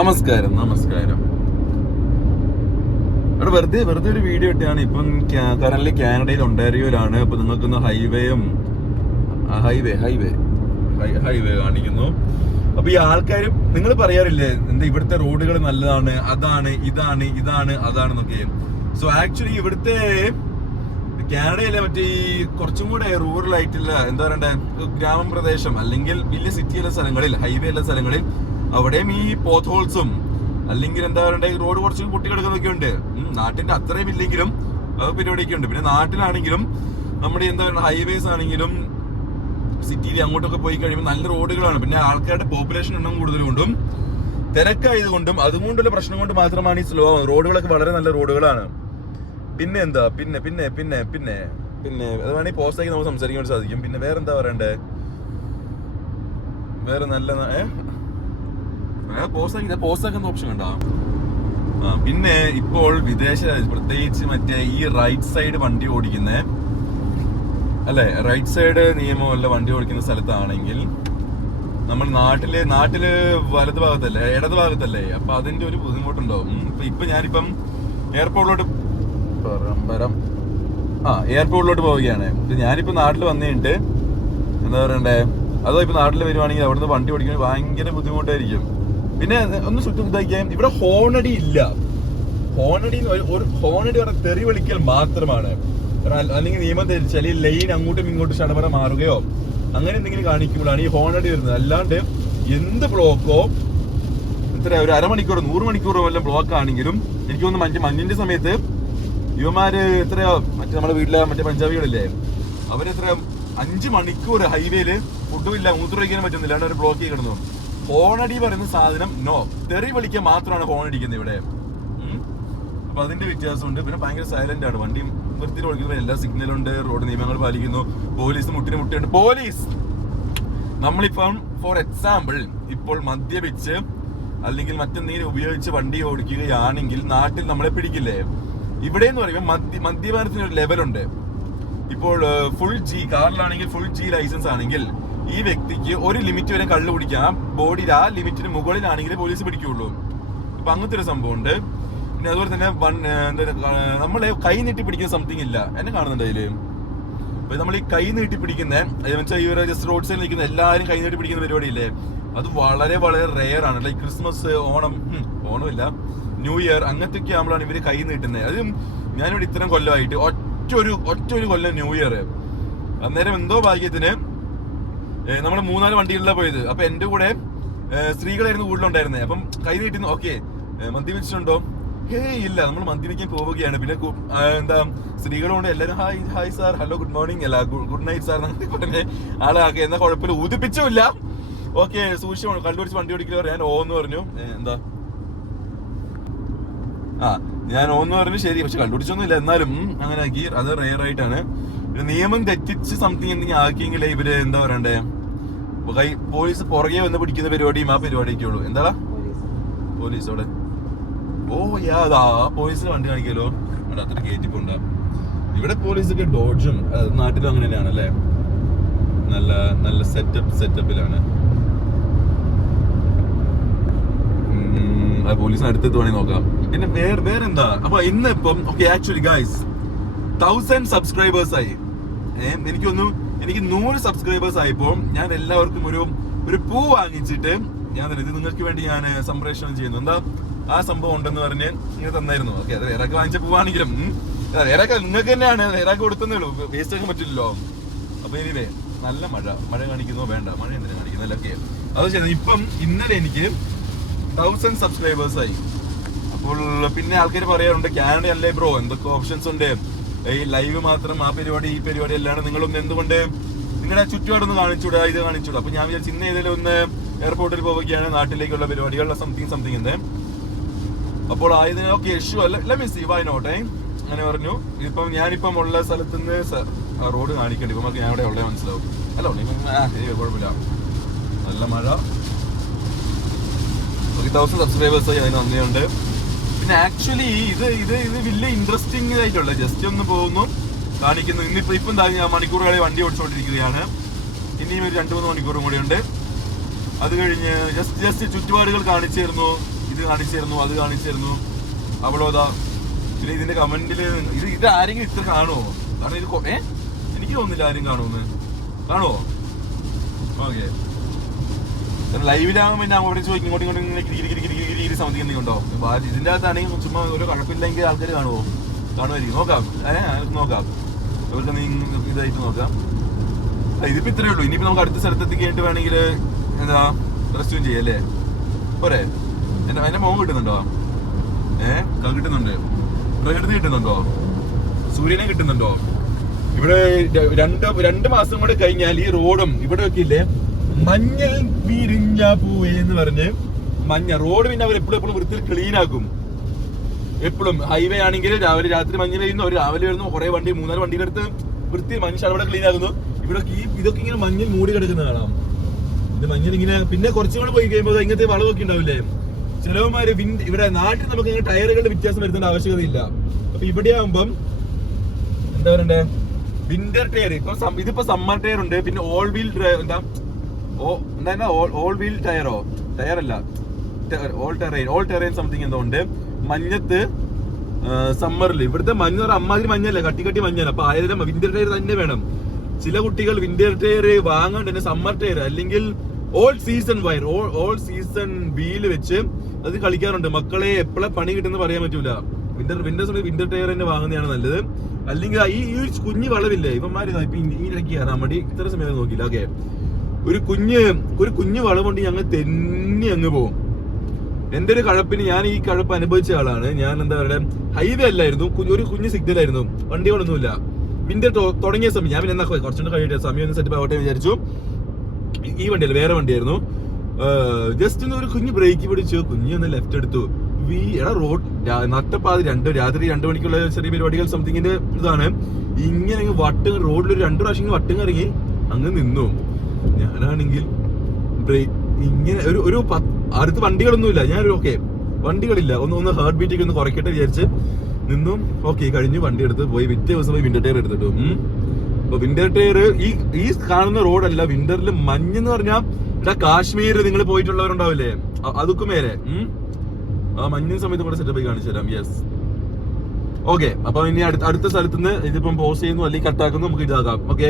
നമസ്കാരം. അവിടെ വെറുതെ ഒരു വീഡിയോ ഇട്ടാണ്. ഇപ്പം കറന്റ് കാനഡയിൽ ഒണ്ടാരിയോയിലാണ്. അപ്പൊ നിങ്ങൾക്കൊന്ന് ഹൈവേ കാണിക്കുന്നു. അപ്പൊ ഈ ആൾക്കാരും നിങ്ങൾ പറയാറില്ലേ എന്താ ഇവിടുത്തെ റോഡുകൾ നല്ലതാണ്, അതാണ് അതാണെന്നൊക്കെ. സോ ആക്ച്വലി ഇവിടുത്തെ കാനഡയിലെ മറ്റേ ഈ കുറച്ചും കൂടെ റൂറൽ ആയിട്ടുള്ള എന്താ പറയണ്ടേ ഗ്രാമപ്രദേശം അല്ലെങ്കിൽ വലിയ സിറ്റിയിലെ സ്ഥലങ്ങളിൽ, ഹൈവേ ഉള്ള സ്ഥലങ്ങളിൽ അവിടെയും ഈ പോത്ത് ഹോൾസും അല്ലെങ്കിൽ എന്താ പറയണ്ടേ റോഡ് കുറച്ച് പൊട്ടിക്കിടക്കുന്നൊക്കെ ഉണ്ട്. നാട്ടിന്റെ അത്രയും ഇല്ലെങ്കിലും പരിപാടിയൊക്കെ ഉണ്ട്. പിന്നെ നാട്ടിലാണെങ്കിലും നമ്മുടെ എന്താ പറയുക ഹൈവേസ് ആണെങ്കിലും സിറ്റിയിൽ അങ്ങോട്ടൊക്കെ പോയി കഴിയുമ്പോൾ നല്ല റോഡുകളാണ്. പിന്നെ ആൾക്കാരുടെ പോപ്പുലേഷൻ എണ്ണം കൂടുതലുകൊണ്ടും തിരക്കായതുകൊണ്ടും അതുകൊണ്ടുള്ള പ്രശ്നം കൊണ്ട് മാത്രമാണ് ഈ സ്ലോ ആവുന്നത്. റോഡുകളൊക്കെ വളരെ നല്ല റോഡുകളാണ്. പിന്നെ എന്താ പിന്നെ അത് വേണമെങ്കിൽ പോസ്റ്റാക്കി നമുക്ക് സംസാരിക്കാൻ വേണ്ടി സാധിക്കും. പിന്നെ വേറെന്താ പറയണ്ടേ, വേറെ നല്ല പോസ്റ്റാക്കുന്ന ഓപ്ഷൻ ഉണ്ടോ? പിന്നെ ഇപ്പോൾ വിദേശ പ്രത്യേകിച്ച് മറ്റേ ഈ റൈറ്റ് സൈഡ് വണ്ടി ഓടിക്കുന്ന അല്ലെ, റൈറ്റ് സൈഡ് നിയമമല്ല വണ്ടി ഓടിക്കുന്ന സ്ഥലത്താണെങ്കിൽ നമ്മൾ നാട്ടില് വലത് ഭാഗത്തല്ലേ ഇടത് ഭാഗത്തല്ലേ, അപ്പൊ അതിന്റെ ഒരു ബുദ്ധിമുട്ടുണ്ടാവും. ഇപ്പൊ ഞാനിപ്പം എയർപോർട്ടിലോട്ട് പോവുകയാണ്. ഞാനിപ്പോ നാട്ടിൽ വന്നിട്ട് എന്താ പറയണ്ടേ, അതോ ഇപ്പൊ നാട്ടിൽ വരുവാണെങ്കിൽ അവിടുന്ന് വണ്ടി ഓടിക്കാൻ ഭയങ്കര ബുദ്ധിമുട്ടായിരിക്കും. പിന്നെ ഒന്ന് ഇതാക്കിയാൽ ഇവിടെ ഹോണടി ഇല്ല. ഹോണടി പറഞ്ഞ തെറി വിളിക്കൽ മാത്രമാണ്. അല്ലെങ്കിൽ നിയമം തെരിച്ചാൽ ഈ ലൈൻ അങ്ങോട്ടും ഇങ്ങോട്ടും ശടപട മാറുകയോ അങ്ങനെ എന്തെങ്കിലും കാണിക്കുമ്പോഴാണ് ഈ ഹോണടി വരുന്നത്. അല്ലാണ്ട് എന്ത് ബ്ലോക്കോ ഇത്ര ഒരു അരമണിക്കൂറോ 100 മണിക്കൂറോ വല്ല ബ്ലോക്ക് ആണെങ്കിലും എനിക്ക് തോന്നുന്നു മഞ്ഞിന്റെ സമയത്ത് യുവമാര് എത്രയോ മറ്റേ നമ്മുടെ വീട്ടിലെ മറ്റേ പഞ്ചാബികളില്ലേ, അവരെത്ര 5 മണിക്കൂർ ഹൈവേയില് ഫുഡും ഇല്ല മൂത്രമൊഴിക്കാനും പറ്റുന്നില്ല, അവർ ബ്ലോക്ക് ചെയ്ത് കിടന്നു. ഹോണടി പറയുന്ന സാധനം തെറി വിളിക്കാൻ മാത്രമാണ് ഹോണടിക്കുന്നത് ഇവിടെ. അപ്പൊ അതിന്റെ വ്യത്യാസമുണ്ട്. പിന്നെ ഭയങ്കര സൈലന്റ് ആണ് വണ്ടി നിർത്തി ഓടിക്കുന്നത്. എല്ലാ സിഗ്നലുണ്ട്, റോഡ് നിയമങ്ങൾ പാലിക്കുന്നു, പോലീസ് മുട്ടുണ്ട്. പോലീസ് നമ്മളിപ്പം ഫോർ എക്സാമ്പിൾ ഇപ്പോൾ മദ്യപിച്ച് അല്ലെങ്കിൽ മറ്റെന്തെങ്കിലും ഉപയോഗിച്ച് വണ്ടി ഓടിക്കുകയാണെങ്കിൽ നാട്ടിൽ നമ്മളെ പിടിക്കില്ലേ? ഇവിടെ എന്ന് പറയുമ്പോൾ മദ്യപാനത്തിന് ഒരു ലെവലുണ്ട്. ഇപ്പോൾ ഫുൾ ജി കാറിലാണെങ്കിൽ ഫുൾ ജി ലൈസൻസ് ആണെങ്കിൽ ഈ വ്യക്തിക്ക് ഒരു ലിമിറ്റ് വരെ കള്ളു കുടിക്കാം. ബോഡിയിൽ ആ ലിമിറ്റിന് മുകളിലാണെങ്കിൽ പോലീസ് പിടിക്കുള്ളൂ. അപ്പൊ അങ്ങനത്തെ ഒരു സംഭവം ഉണ്ട്. പിന്നെ അതുപോലെ തന്നെ നമ്മളെ കൈ നീട്ടി പിടിക്കുന്ന സംതിങ് ഇല്ല, എന്നെ കാണുന്നുണ്ട് അതില്. അപ്പൊ നമ്മൾ ഈ കൈ നീട്ടി പിടിക്കുന്ന ഈ ജസ്റ്റ് റോഡ് സൈഡിൽ നിൽക്കുന്ന എല്ലാവരും കൈ നീട്ടി പിടിക്കുന്ന പരിപാടിയില്ലേ, അത് വളരെ വളരെ റെയർ ആണ്. ലൈക്ക് ക്രിസ്മസ്, ഓണമില്ല, ന്യൂ ഇയർ അങ്ങനത്തെയൊക്കെ ആകുമ്പോഴാണ് ഇവര് കൈ നീട്ടുന്നത്. അതും ഞാനിവിടെ ഇത്രയും കൊല്ലമായിട്ട് ഒറ്റ ഒരു കൊല്ലം ന്യൂ ഇയർ അന്നേരം എന്തോ ഭാഗ്യത്തിന് നമ്മൾ 3-4 വണ്ടികളിലാണ് പോയത്. അപ്പൊ എന്റെ കൂടെ സ്ത്രീകളായിരുന്നു കൂടുതലുണ്ടായിരുന്നത്. അപ്പം കൈ നീട്ടുന്നു. ഓക്കെ, മദ്യപിച്ചിട്ടുണ്ടോ? ഇല്ല, നമ്മൾ മദ്യപിക്കാൻ പോവുകയാണ്. പിന്നെ എന്താ സ്ത്രീകളുണ്ട്, എല്ലാവരും hi sir, hello, good morning, അല്ല ഗുഡ് നൈറ്റ് സാർ എന്നൊക്കെ പറഞ്ഞ് ആളാക്കി. എന്നാ കുഴപ്പമില്ല, ഊതിപ്പിച്ചില്ല. ഓക്കെ, സൂക്ഷിച്ചു കണ്ടുപിടിച്ച് വണ്ടി ഓടിക്കുക. ഞാൻ ഓന്ന് പറഞ്ഞു. എന്താ ഞാൻ ഓന്ന് പറഞ്ഞു, ശരി. പക്ഷെ കണ്ടുപിടിച്ചൊന്നും ഇല്ല, എന്നാലും അങ്ങനെ ആക്കി. അത് റെയർ ആയിട്ടാണ്. നിയമം തെറ്റിച്ച് സംതിങ് എന്തെങ്കിലും ആക്കിയെങ്കിലേ ഇവര് എന്താ പറയണ്ടേ, പോലീസ് പുറകെ വന്ന് പിടിക്കുന്ന പരിപാടിയും ആ പരിപാടിയൊക്കെ ഉള്ളൂ. എന്താ പോലീസ് അവിടെ പോലീസിന് വണ്ടി കാണിക്കലോ അവിടെ അത്ര കയറ്റിപ്പോണ്ട. ഇവിടെ പോലീസൊക്കെ ഡോഡ്ജും നാട്ടിലും അങ്ങനെ തന്നെയാണ് അല്ലേ, നല്ല നല്ല സെറ്റപ്പിലാണ്. പോലീസിന് അടുത്തെത്ത് വേണമെങ്കിൽ നോക്കാം. പിന്നെ വേറെന്താ, അപ്പൊ ഇന്ന് ഇപ്പം ഓക്കെ ആക്ച്വലി ഗൈസ് 1000 സബ്സ്ക്രൈബേഴ്സ് ആയി. എനിക്ക് 100 സബ്സ്ക്രൈബേഴ്സ് ആയപ്പോ ഞാൻ എല്ലാവർക്കും ഒരു പൂ വാങ്ങിച്ചിട്ട് ഞാൻ ഇത് നിങ്ങൾക്ക് വേണ്ടി ഞാൻ സംപ്രേഷണം ചെയ്യുന്നു. എന്താ ആ സംഭവം ഉണ്ടെന്ന് പറഞ്ഞ് ഇങ്ങനെ തന്നായിരുന്നു. ഓക്കെ, അത് വേറെ വാങ്ങിച്ച പൂവാണെങ്കിലും വേറെ നിങ്ങൾക്ക് തന്നെയാണ്, വേറെ കൊടുത്തേ ഉള്ളൂ, വേസ്റ്റ് ആക്കാൻ പറ്റില്ലല്ലോ. അപ്പൊ എനിവേ നല്ല മഴ കാണിക്കുന്നോ വേണ്ട, മഴ എന്തിനാ കാണിക്കുന്നല്ലോ. ഓക്കെ, അത് ശരി. ഇപ്പം ഇന്നലെ എനിക്ക് 1000 സബ്സ്ക്രൈബേഴ്സ് ആയി. അപ്പോൾ പിന്നെ ആൾക്കാർ പറയാറുണ്ട്, കാനഡ അല്ലേ ബ്രോ, എന്തൊക്കെ ഓപ്ഷൻസ് ഉണ്ട്, ഈ ലൈവ് മാത്രം ആ പരിപാടി ഈ പരിപാടി അല്ലാണ്ട് നിങ്ങളൊന്ന് എന്തുകൊണ്ട് നിങ്ങളുടെ ചുറ്റുപാടൊന്ന് കാണിച്ചൂടാ, ഇത് കാണിച്ചൂടാ. അപ്പൊ ഞാൻ വിചാരിച്ചു ഇന്ന് ഏതെങ്കിലും ഒന്ന് എയർപോർട്ടിൽ പോവുകയാണ്, നാട്ടിലേക്കുള്ള പരിപാടികൾ സംതിങ് ഉണ്ട്. അപ്പോൾ ആയതിന് ഓക്കെ വൈ നോട്ട് അങ്ങനെ പറഞ്ഞു. ഞാനിപ്പം ഉള്ള സ്ഥലത്ത് നിന്ന് റോഡ് കാണിക്കേണ്ടി ഇപ്പൊ ഞാൻ ഇവിടെ ഉള്ളത് മനസ്സിലാവും. ഹലോ, കുഴപ്പമില്ല, നല്ല മഴ. 1000 സബ്സ്ക്രൈബേഴ്സ് അതിന് നന്ദിയുണ്ട്. പിന്നെ ആക്ച്വലി ഇത് വലിയ ഇൻട്രസ്റ്റിംഗ് ആയിട്ടുള്ള ജസ്റ്റ് ഒന്ന് പോകുന്നു കാണിക്കുന്നു. ഇപ്പം ഞാൻ മണിക്കൂറുകളെ വണ്ടി ഓടിച്ചുകൊണ്ടിരിക്കുകയാണ്. ഇനിയും ഒരു 2-3 മണിക്കൂറും കൂടി ഉണ്ട്. അത് കഴിഞ്ഞ് ജസ്റ്റ് ചുറ്റുപാടുകൾ കാണിച്ചു തരുന്നു. ഇത് കാണിച്ചിരുന്നു, അത് കാണിച്ചിരുന്നു, അവളോതാ. പിന്നെ ഇതിന്റെ കമന്റില് ഇത് ആരെങ്കിലും ഇത്ര കാണുമോ? കാരണം ഇത് എനിക്ക് തോന്നുന്നില്ല ആരും കാണുമെന്ന്. കാണുമോ? ഓക്കെ. ലൈവിലാകുമ്പോൾ പിന്നെ അവിടെ ചോദിക്കും ഇങ്ങോട്ടും ഇങ്ങോട്ടും സൗന്ദര്യം എന്തെങ്കിലും ഉണ്ടോ? ഇതിന്റെ അകത്താണെങ്കിൽ ചുമ്മാ ഓരോ കുഴപ്പമില്ലെങ്കിൽ ആൾക്കാർ കാണുമോ? കാണുമായിരിക്കും. നോക്കാം, നോക്കാം, അവർക്ക് ഇതായിട്ട് നോക്കാം. ഇതിപ്പോ ഇത്രയേ ഉള്ളൂ. ഇനിയിപ്പോ നമുക്ക് അടുത്ത സ്ഥലത്തെത്തി കഴിഞ്ഞിട്ട് വേണമെങ്കിൽ എന്താ റെസ്റ്റ്യൂം ചെയ്യാം അല്ലേ? പോരെ? എന്റെ മോൻ കിട്ടുന്നുണ്ടോ? കിട്ടുന്നുണ്ട്. പ്രകൃതി കിട്ടുന്നുണ്ടോ? സൂര്യനെ കിട്ടുന്നുണ്ടോ? ഇവിടെ 2 മാസം കൂടെ കഴിഞ്ഞാൽ ഈ റോഡും ഇവിടെ ഒക്കെ ഇല്ലേ മഞ്ഞൾ വിരിഞ്ഞ പൂവേ എന്ന് പറഞ്ഞ് മഞ്ഞ റോഡ് പിന്നെ അവർ എപ്പോഴും വൃത്തിയിൽ ക്ലീൻ ആക്കും. എപ്പോഴും ഹൈവേ ആണെങ്കിൽ രാവിലെ രാത്രി മഞ്ഞ് പെയ്യുന്നു, അവർ രാവിലെ വരുന്നു, കുറെ വണ്ടി 3-4 വണ്ടിയുടെ അടുത്ത് വൃത്തി മനുഷ്യ അവിടെ ക്ലീൻ ആക്കുന്നു. ഇവിടെ ഇതൊക്കെ ഇങ്ങനെ മഞ്ഞൾ മൂടി കിടക്കുന്ന കാണാം. ഇത് മഞ്ഞൾ ഇങ്ങനെ പിന്നെ കുറച്ചും കൂടെ പോയി കഴിയുമ്പോൾ ഇങ്ങനത്തെ വളവൊക്കെ ഉണ്ടാവില്ലേ ചിലവന്മാര്. ഇവിടെ നാട്ടിൽ നമുക്ക് ഇങ്ങനെ ടയറുകളുടെ വ്യത്യാസം വരുത്തേണ്ട ആവശ്യകതയില്ല. അപ്പൊ ഇവിടെ ആകുമ്പം എന്താ പറയണ്ടേ, വിന്റർ ടയർ. ഇതിപ്പോ സമ്മർ ടയർ ഉണ്ട്, പിന്നെ ഓൾ വീൽ ഓൾ വീൽ ടയറല്ല ഓൾ ടെറൈൻ സംതിങ് എന്തോ ഉണ്ട് മഞ്ഞത്ത്. സമ്മറിൽ ഇവിടുത്തെ മഞ്ഞ അമ്മാതിരി മഞ്ഞല്ല, കട്ടി മഞ്ഞല്ല. അപ്പൊ ആയിരം വിന്റർ ടയർ തന്നെ വേണം. ചില കുട്ടികൾ വിന്റർ ടയർ വാങ്ങാണ്ട് തന്നെ സമ്മർ ടയർ അല്ലെങ്കിൽ all season wire all season wheel വെച്ച് അത് കളിക്കാറുണ്ട്. മക്കളെ എപ്പോഴാ പണി കിട്ടുന്ന പറയാൻ പറ്റൂല. വിന്റർ സമയത്ത് വിന്റർ ടയർ തന്നെ വാങ്ങുന്നതാണ് നല്ലത്. അല്ലെങ്കിൽ ഈ കുഞ്ഞു വളവില്ലേ ഇവന്മാര് ഇപ്പൊ ഇടയ്ക്ക് കയറാൻ വേണ്ടി ഇത്ര സമയം നോക്കിയില്ല. ഓക്കെ, ഒരു കുഞ്ഞു വളവുണ്ട് ഞങ്ങൾ തെന്നി അങ്ങ് പോകും. എന്റെ ഒരു കഴപ്പിന് ഞാൻ ഈ കഴപ്പ് അനുഭവിച്ച ആളാണ് ഞാൻ. എന്താ പറയുക, ഹൈവേ അല്ലായിരുന്നു, ഒരു കുഞ്ഞു സിഗ്നൽ ആയിരുന്നു, വണ്ടികളൊന്നുമില്ല. വിന്റർ തുടങ്ങിയ സമയം ഞാൻ പിന്നെ കുറച്ചുകൂടെ കഴിയട്ടെ സമയം ഒന്ന് സെറ്റ് ആവട്ടെ വിചാരിച്ചു. ഈ വണ്ടിയല്ല, വേറെ വണ്ടിയായിരുന്നു. ജസ്റ്റ് ഒന്ന് ഒരു കുഞ്ഞ് ബ്രേക്ക് പിടിച്ചു, കുഞ്ഞൊന്ന് ലെഫ്റ്റ് എടുത്തു. റോഡ് നട്ടപ്പാതി രാത്രി 2 മണിക്കുള്ള ചെറിയ പരിപാടികൾ സംതിങ്ങിന്റെ ഇതാണ്. ഇങ്ങനെ റോഡിലൊരു 2 പ്രാവശ്യം വട്ടം കറങ്ങി അങ്ങ് നിന്നു. ഞാനാണെങ്കിൽ ബ്രേക്ക് ഇങ്ങനെ ഒരു അടുത്ത് വണ്ടികളൊന്നുമില്ല. ഞാനൊരു ഓക്കെ വണ്ടികളില്ല, ഒന്ന് ഹാർട്ട് ബീറ്റൊക്കെ ഒന്ന് കുറയ്ക്കട്ടെ വിചാരിച്ച് നിന്നും. ഓക്കെ, കഴിഞ്ഞു, വണ്ടി എടുത്ത് പോയി. പിറ്റേ ദിവസം പോയി വിന്റർ ടയർ എടുത്തിട്ടു. അപ്പൊ വിന്റർ ടയർ ഈ കാണുന്ന റോഡല്ല, വിന്ററിൽ മഞ്ഞെന്ന് പറഞ്ഞാൽ ഇവിടെ കാശ്മീർ നിങ്ങൾ പോയിട്ടുള്ളവരുണ്ടാവില്ലേ, അതൊക്കെ മേലെ ആ മഞ്ഞിന് സമയത്ത് കൂടെ സെറ്റപ്പ് കാണിച്ചു തരാം. Yes, okay. അപ്പൊ ഇനി അടുത്ത സ്ഥലത്ത് നിന്ന് ഇതിപ്പം പോസ്റ്റ് ചെയ്യുന്നു അല്ലെങ്കിൽ കട്ടാക്കുന്നു, നമുക്ക് ഇതാക്കാം. ഓക്കെ.